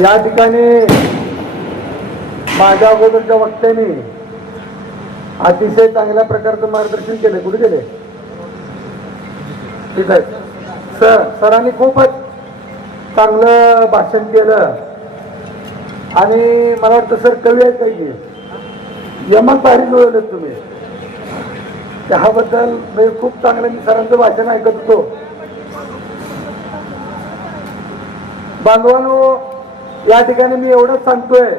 या ठिकाणी माझ्या अगोदरच्या वक्त्यांनी अतिशय चांगल्या प्रकारचं मार्गदर्शन केलं. कुठे गेले? ठीक आहे सरांनी खूपच चांगलं भाषण केलं आणि मला वाटतं सर कवी आहेत काही यमक भारी जुळवलं तुम्ही. त्याबद्दल म्हणजे खूप चांगलं मी सरांचं भाषण ऐकत होतो. बांधवांनो, या ठिकाणी मी एवढंच सांगतोय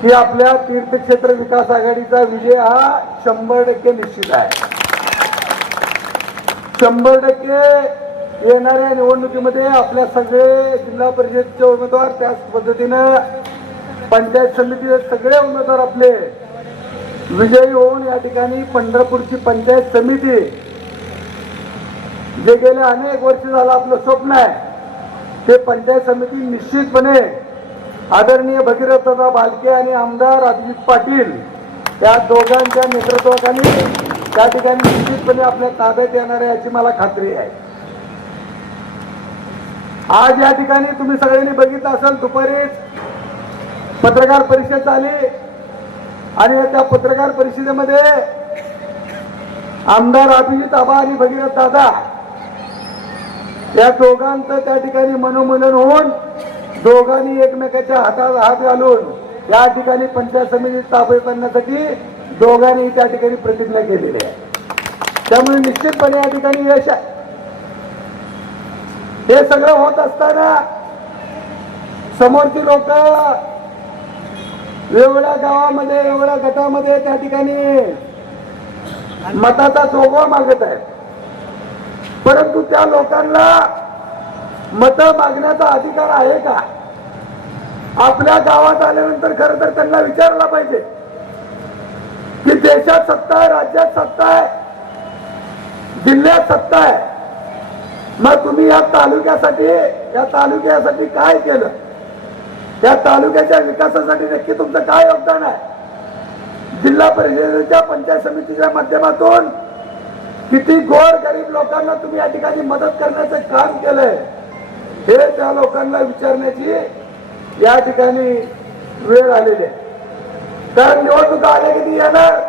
की आपल्या तीर्थक्षेत्र विकास आघाडीचा विजय हा 100% निश्चित आहे. 100% येणाऱ्या निवडणुकीमध्ये आपल्या सगळे जिल्हा परिषदचे उमेदवार, त्याच पद्धतीनं पंचायत समितीचे सगळे उमेदवार आपले विजयी होऊन या ठिकाणी पंढरपूरची पंचायत समिती जे गेले अनेक वर्ष झालं आपलं स्वप्न आहे ते पंचायत समिती निश्चितपणे आदरणीय भगीरथदादा भालके आणि आमदार अभिजित पाटील त्या दोघांच्या नेतृत्वाखाली त्या ठिकाणी निश्चितपणे आपल्या ताब्यात येणार आहे याची मला खात्री आहे. आज या ठिकाणी तुम्ही सगळ्यांनी बघितलं असेल, दुपारीच पत्रकार परिषद झाली आणि त्या पत्रकार परिषदेमध्ये आमदार अभिजित आबा आणि भगीरथ दादा या दोघांचं त्या ठिकाणी मनोमिलन होऊन दोघांनी एकमेकाच्या हातात हात घालून या ठिकाणी पंचायत समिती ताब्यात आणण्यासाठी दोघांनी त्या ठिकाणी प्रतिज्ञा केलेली आहे. त्यामुळे निश्चितपणे या ठिकाणी यश आहे. हे सगळं होत असताना समोरची लोक एवढ्या गावामध्ये एवढ्या गटामध्ये त्या ठिकाणी मताचा जोगवा मागत आहेत, परंतु त्या लोकांना मत मागण्याचा अधिकार आहे का? आपल्या गावात आल्यानंतर खरं तर त्यांना विचारला पाहिजे की देशात सत्ता आहे, राज्यात सत्ता आहे, जिल्ह्यात सत्ता आहे, मग तुम्ही या तालुक्यासाठी काय केलं? या तालुक्याच्या विकासासाठी नक्की तुमचं काय योगदान आहे? जिल्हा परिषदेच्या पंचायत समितीच्या माध्यमातून किती गोर गरीब लोकांना तुम्ही या ठिकाणी मदत करण्याचं काम केलंय हे त्या लोकांना विचारण्याची या ठिकाणी वेळ आलेली आहे. कारण निवडणुका आल्या किती येणार,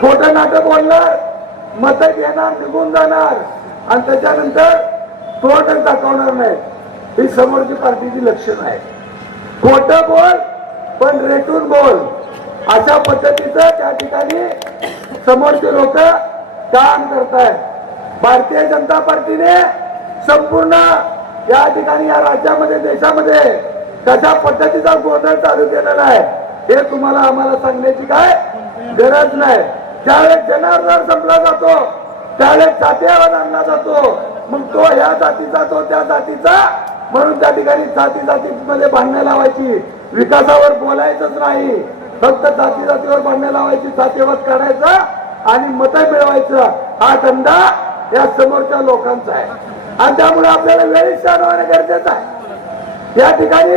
खोटं नाटक बोलणार, मत घेणार, निघून जाणार आणि त्याच्यानंतर तोंड दाखवणार नाही. ही समोरची पार्टीची लक्षण आहे. खोटं बोल पण रेटून बोल, अशा पद्धतीचं त्या ठिकाणी समोरचे लोक काम करतायत. भारतीय जनता पार्टीने संपूर्ण या ठिकाणी या राज्यामध्ये देशामध्ये कशा पद्धतीचा गोंधळ चालू केलेला आहे हे तुम्हाला आम्हाला सांगण्याची काय गरज नाही. ज्यावेळेस जनावर संपला जातो त्यावेळेस जातीवाद आणला जातो, मग तो ह्या जातीचा तो त्या जातीचा म्हणून त्या ठिकाणी जातीमध्ये भांडणं लावायची, विकासावर बोलायचंच नाही, फक्त जातीवर भांडणं लावायची, जातीवाद काढायचा आणि मतं मिळवायचं हा धंदा या समोरच्या लोकांचा आहे. आणि त्यामुळे आपल्याला वेळीच शान होणं गरजेचं आहे. या ठिकाणी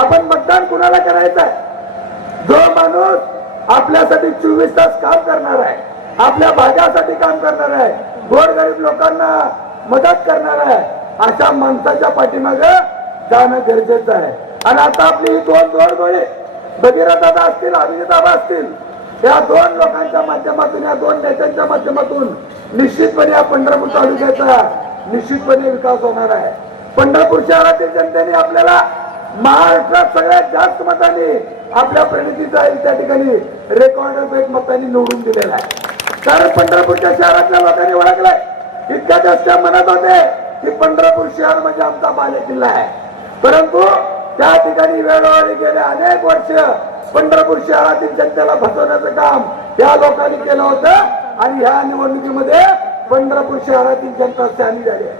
आपण मतदान कुणाला करायचं आहे? जो माणूस आपल्यासाठी 24 तास काम करणार आहे, आपल्या भाग्यासाठी काम करणार आहे, गोरगरीब लोकांना मदत करणार आहे, अशा माणसाच्या पाठीमागे जाणं गरजेचं आहे. आणि आता आपली दोन जोडगोळे भगीरथ दादा असतील, अभिजित दादा असतील, या दोन लोकांच्या माध्यमातून, या दोन नेत्यांच्या माध्यमातून निश्चितपणे या पंढरपूर तालुक्याचा निश्चितपणे विकास होणार आहे. पंढरपूर शहरातील जनतेने आपल्याला महाराष्ट्रात सगळ्यात जास्त मतांनी आपल्या प्रणितीचा त्या ठिकाणी रेकॉर्ड ब्रेक मतांनी निवडून दिलेला आहे. कारण पंढरपूरच्या शहरातल्या लोकांनी ओळखलंय, इतक्या जास्त मनात होते की पंढरपूर शहर म्हणजे आमचा बालेकिल्ला आहे. परंतु त्या ठिकाणी वेळोवेळी गेले अनेक वर्ष पंढरपूर शहरातील जनतेला फसवण्याचं काम या लोकांनी केलं होतं आणि ह्या निवडणुकीमध्ये पंढरपूर शहरातील जनता शहाणी झाली आहे.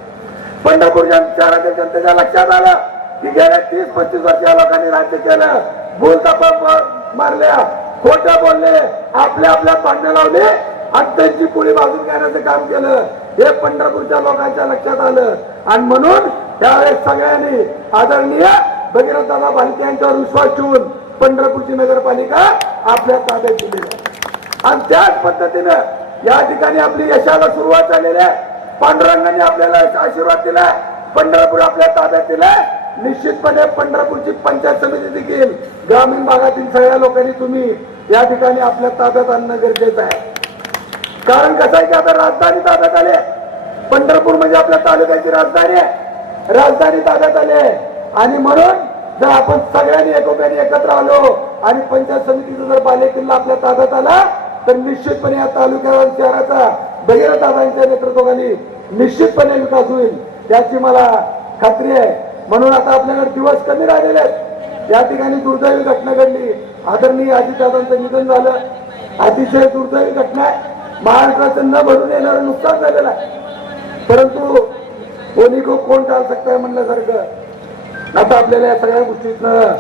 पंढरपूर शहरातील जनतेच्या लक्षात आलं की गेल्या 30-35 वर्ष या लोकांनी राज्य केलं, बोलतापा मारल्या, खोटं बोलले, आपल्या भांडणं लावले आणि त्यांची पुळी बाजून घेण्याचं काम केलं. हे पंढरपूरच्या लोकांच्या लक्षात आलं आणि म्हणून त्यावेळेस सगळ्यांनी आदरणीय भगीरथदादा भालके यांच्यावर विश्वास ठेवून पंढरपूरची नगरपालिका आपल्या ताब्यात दिली आणि त्याच पद्धतीनं या ठिकाणी आपली यशाला सुरुवात झालेली आहे. पांडुरंगाने आपल्याला आशीर्वाद दिलाय, पंढरपूर आपल्या ताब्यात दिलाय निश्चितपणे पंढरपूरची पंचायत समिती देखील ग्रामीण भागातील सगळ्या लोकांनी तुम्ही या ठिकाणी आपल्या ताब्यात आणणं गरजेचं आहे. कारण कसं आहे की आता राजधानी ताब्यात आले, पंढरपूर म्हणजे आपल्या तालुक्याची राजधानी आहे, राजधानी ताब्यात आले आणि म्हणून जर आपण सगळ्यांनी एकोप्याने एकत्र आलो आणि पंचायत समितीचा जर बालेकिल्ला आपल्या ताब्यात आला तर निश्चितपणे या तालुक्यावर शहराचा भगीरथ दादांच्या नेतृत्वाखाली निश्चितपणे विकास होईल याची मला खात्री आहे. म्हणून आता आपल्याकडे दिवस कमी राहिलेले आहेत. या ठिकाणी दुर्दैवी घटना घडली, आदरणीय अजितदादांचं निधन झालं, अतिशय दुर्दैवी घटना आहे. महाराष्ट्राचं न भरून येणारं नुकसान झालेलं आहे, परंतु कोणी कोण टाळ सकताय म्हणल्यासारखं आता आपल्याला या सगळ्या गोष्टीतनं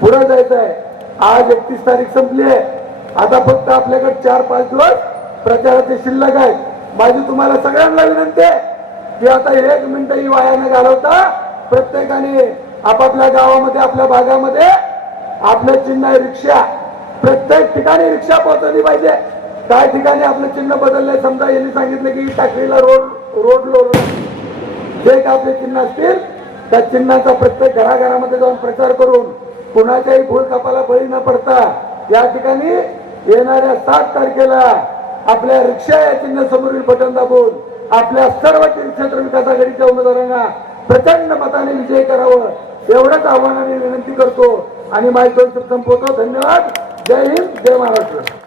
पुढे जायचं आहे. आज 31 तारीख संपली आहे, आता फक्त आपल्याकडे 4-5 दिवस प्रचाराचे शिल्लक आहेत. माझी तुम्हाला सगळ्यांना विनंती आहे की आता 1 मिनिटही वाया न घालवता प्रत्येकाने आपापल्या गावामध्ये आपल्या भागामध्ये आपलं चिन्ह आहे रिक्षा, प्रत्येक ठिकाणी रिक्षा पोहोचवली पाहिजे. काही ठिकाणी आपलं चिन्ह बदललंय, समजा यांनी सांगितलं की टाकळीला रोड जे का आपले चिन्ह असतील त्या चिन्हाचा प्रत्येक घराघरामध्ये जाऊन प्रचार करून कुणाच्याही भूल कपाला बळी न पडता या ठिकाणी येणाऱ्या 7 तारखेला आपल्या रिक्षा या चिन्ह समोरील बटन दाबून आपल्या सर्व क्षेत्र विकास आघाडीच्या उमेदवारांना प्रचंड मताने विजयी करावं एवढंच आव्हानाने विनंती करतो आणि माझे 2 शब्द संपवतो. धन्यवाद. जय हिंद, जय महाराष्ट्र.